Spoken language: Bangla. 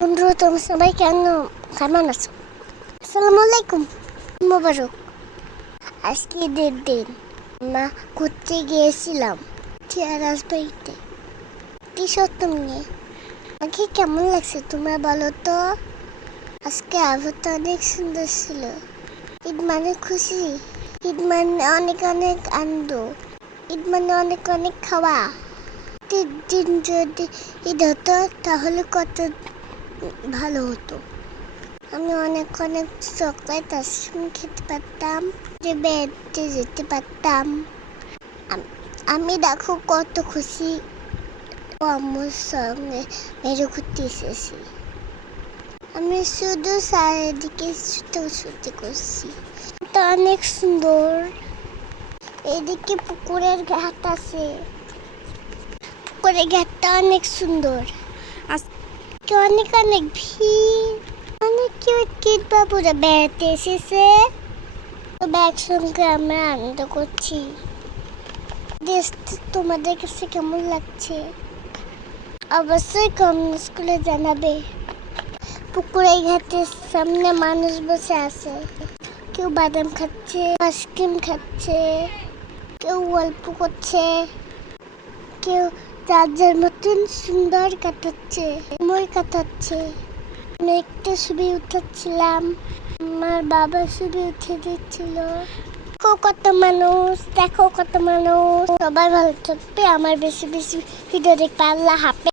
বন্ধুরা তোমরা সবাই কেমন আছো? আসসালামু আলাইকুম, মোবারক। আজকে ঈদের দিন মা ঘুরতে গিয়েছিলাম টিয়ারাস বাড়িতে টি সপ্তম নিয়ে। আমাকে কেমন লাগছে তোমরা বলো তো? আজকে আবহাওয়াটা অনেক সুন্দর ছিল। ঈদ মানে খুশি, ঈদ মানে অনেক অনেক আনন্দ, ঈদ মানে অনেক অনেক খাওয়া। দিন যদি ঈদ হতো তাহলে কত ভালো হতো। আমি অনেক অনেক চকলেট আইসক্রিম খেতে পারতাম, যে বেড়াতে যেতে পারতাম। আমি দেখো কত খুশি আম্মুর সঙ্গে মেরে ঘুরতে এসেছি। আমি শুধু চারিদিকে ছুটে করছি। এটা অনেক সুন্দর। এদিকে পুকুরের ঘাট আছে, পুকুরের ঘাটটা অনেক সুন্দর। আজকে অনেক অনেক ভিড়, অনেক কিউট বাবুরা বেড়াতে এসেছে। একসঙ্গে আমরা আনন্দ করছি। দেশটা তোমাদের কাছে কেমন লাগছে অবশ্যই কমেন্ট করে জানাবে। পুকুরের ঘাটের সামনে মানুষ বসে আছে, কেউ বাদাম খাচ্ছে, আইসক্রিম খাচ্ছে, কেউ গল্প করছে, কেউ যার যার মতন সুন্দর সময় কাটাচ্ছে। আমি একটা ছবি উঠাচ্ছিলাম, আমার বাবা ছবি উঠে দিচ্ছিল। দেখো কত মানুষ। সবাই ভালো থাকবে, আমার বেশি বেশি ভিডিও দেখবে। আল্লাহ হাফেজ।